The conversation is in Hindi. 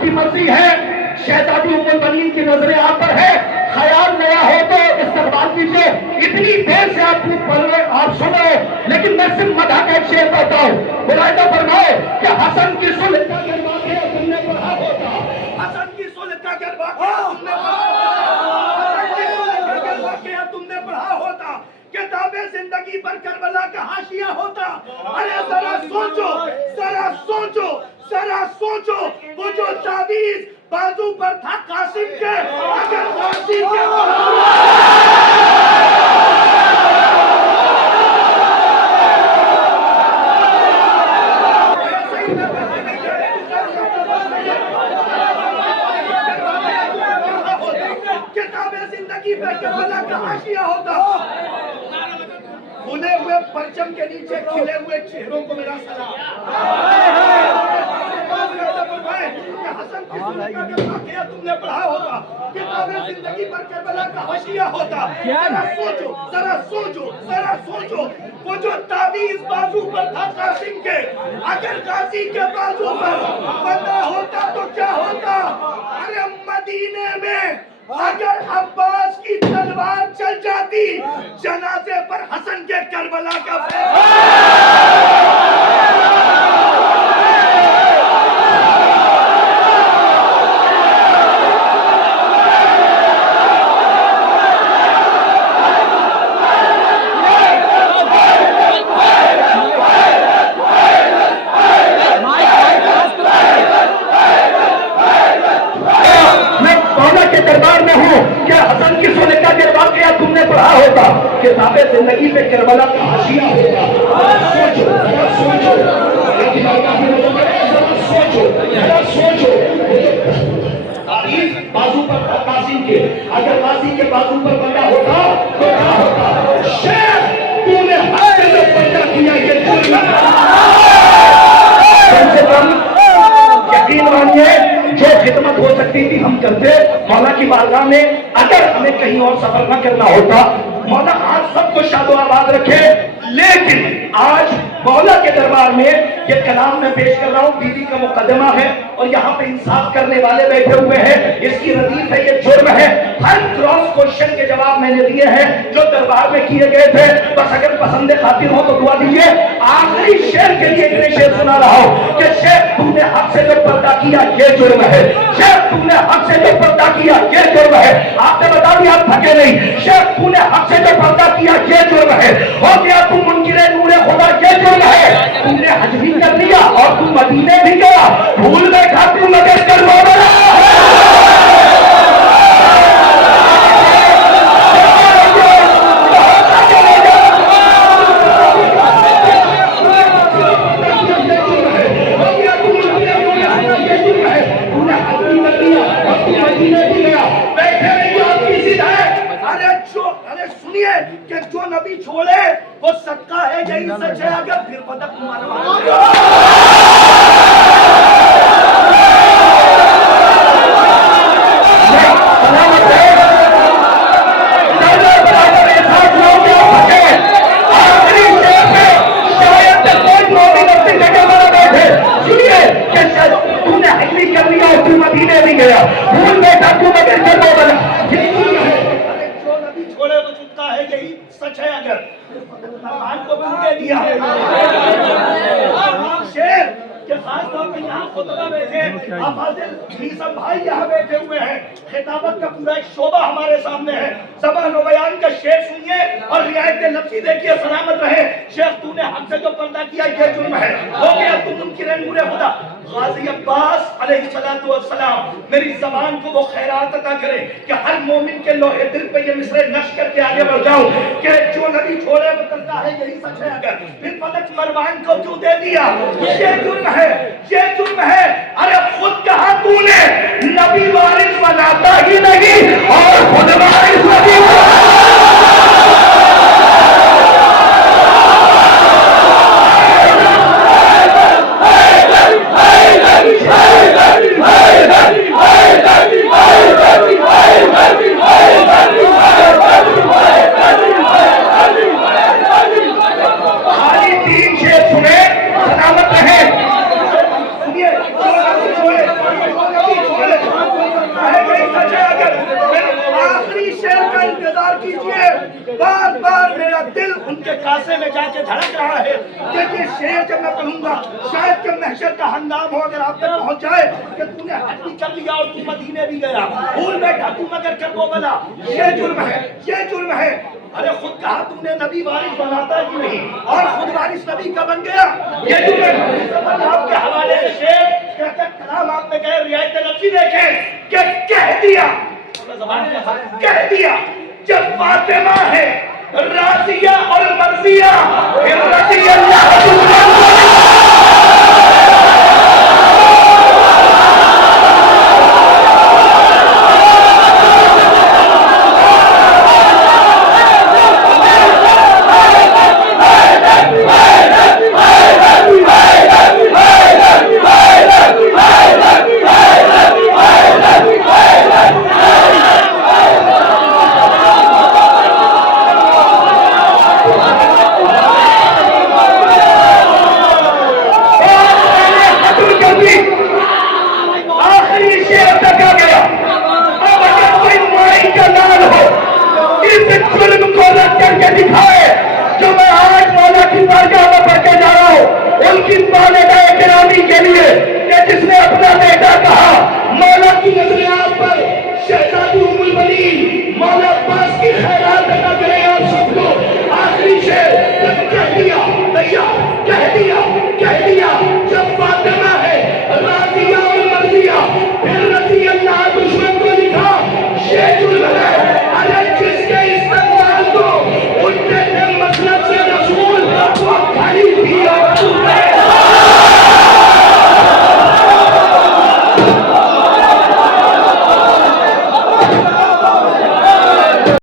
आपकी मर्जी है, शहजादी उम्मुल बनीन की नजरें आप पर है, ख्याल नया हो तो इस्तकबाल कीजिए। इतनी देर से आप पढ़ रहे, आप सुन रहे, लेकिन मैं सिर्फ मदह का एक शेर पढ़ता हूँ। मुलाहिजा फरमाओ कि हसन की सुलह का अगर वाक़या तुमने पढ़ा होता, हसन की सुलह का अगर वाक़या तुमने पढ़ा होता, किताबे जिंदगी पर करबला का हाशिया होता। अरे जरा सोचो, जरा सोचो, जरा सोचो, वो जो तावीज़ बाजू पर था कासिम के, अगर कासिम के किताबे जिंदगी पर करबला का हाशिया होता। खुले हुए परचम के नीचे खिले हुए चेहरों को मेरा सलाम। हसन की सुलह का अगर वाक़या तुमने पढ़ा होता, किताबे जिंदगी पर करबला का हाशिया होता। जरा सोचो, जरा सोचो, जरा सोचो, वो जो तावीज़ बाजू पर था कासिम के, अगर कासिम के बाजू पर बंदा होता तो क्या होता? अरे मदीने में अगर अब्बास की तलवार चल जाती, जनाजे पर हसन के करबला का दरबार में हूँ कि हसन की सुलह का अगर वाक़या तुमने पढ़ा होता, किताबे जिंदगी पे करबला का हाशिया होता। सोचो, जरा सोचो, जरा सोचो, जरा सोचो, तावीज़ बाजू पर था कासिम के, अगर कासिम के बाजू पर बंदा होता तो क्या होता? शेख तूने हक से जो पैदा किया ये कम से कम यकीन मानिए जो खिदमत हो सकती थी हम करते मौला की बारगाह में। अगर हमें कहीं और सफर न करना होता, मौला आज सबको शादो आबाद रखे। लेकिन आज मौला के दरबार में ये कलाम मैं पेश कर रहा हूँ, बीवी का मुकदमा है और यहाँ पे इंसाफ करने वाले बैठे हुए हैं। इसकी रदीफ है, ये जुर्म है। हर क्रॉस क्वेश्चन के जवाब मैंने दिए हैं जो दरबार में किए गए थे। बस अगर पसंद खातिर हो तो दुआ दीजिए। आखिरी शेर के लिए इतने शेर सुना रहा हूँ कि शेख तुमने हक से जो पर्दा किया ये जुर्म है, शेख तुमने हक से जो पर्दा किया ये जुर्म है। आपने बता दिया, आप थके नहीं। शेख तूने हक से जो पर्दा किया ये जुर्म है। हो गया तुम मुनकिरे नूरे खुदा ये जुर्म है। तुमने हज भी कर लिया और तुम मदीने भी गया, भूल बैठा तू मदद कर कि जो नबी छोड़े वो सदका है, यही सच है। अगर फिर पदक तूने हजरी कर लिया और तू मदीने भी गया, भूल बैठा तू मगर कर यही सच है। अगर भगवान को दे दिया शेर के खास तौर पर यहाँ खुतबा बैठे अफाजिल सब भाई यहाँ बैठे हुए हैं। खिताबत का पूरा एक शोबा हमारे सामने है। ज़बान व बयान का शेर सुनिए और रियायत लफ्ज़ी देखिए। सलामत रहे। शेख तूने हक से जो पर्दा किया ये जुर्म है। हो गया तुम मुनकिर नूरे खुदा। गाजी अब्बास अलैहिस्सलातु वस्सलाम मेरी ज़बान को वो खैरात अता करे कि हर मोमिन के लोहे दिल पे ये मिसरे नक्श करके आगे बढ़ जाऊं कि जो नबी छोड़े वो करता है यही सच है। अगर फिर पदक मरवान को क्यों दे दिया? ये जुर्म है, ये जुर्म है। अरे खुद कहा तूने नबी वारिस बनाता ही नहीं और खुद वारिस नबी के कासे में जाके धड़क रहा है। देखिए शेर जब मैं कहूंगा शायद कि महशर का हंगाम हो अगर आप तक पहुंच जाए कि तूने हज भी कर लिया और तू मदीने भी गया, भूल बैठा तू मगर कर वो बना, ये जुर्म है, ये जुर्म है। अरे खुद कहा तुमने नबी वारिस बनाता है कि नहीं, और खुद वारिस नबी का बन गया, ये जुर्म है। आपके हवाले से शेर कहता कलाम आपने कहे रियायत नफसी देखे कि कह दिया, कह दिया जब फातिमा है राजिया और मर्जिया फिर रजी अल्लाह दिखाए जो मैं आज मौला की बारगाह में पढ़ के जा रहा हूँ उनकी वालिदा गिरामी के लिए कि जिसने अपना बेटा कहा मौला की नजरें आप पर शहजादी उम्मुल बनीन मौला अब्बास की खैरात अदा करें आप सबको। आखिरी शेर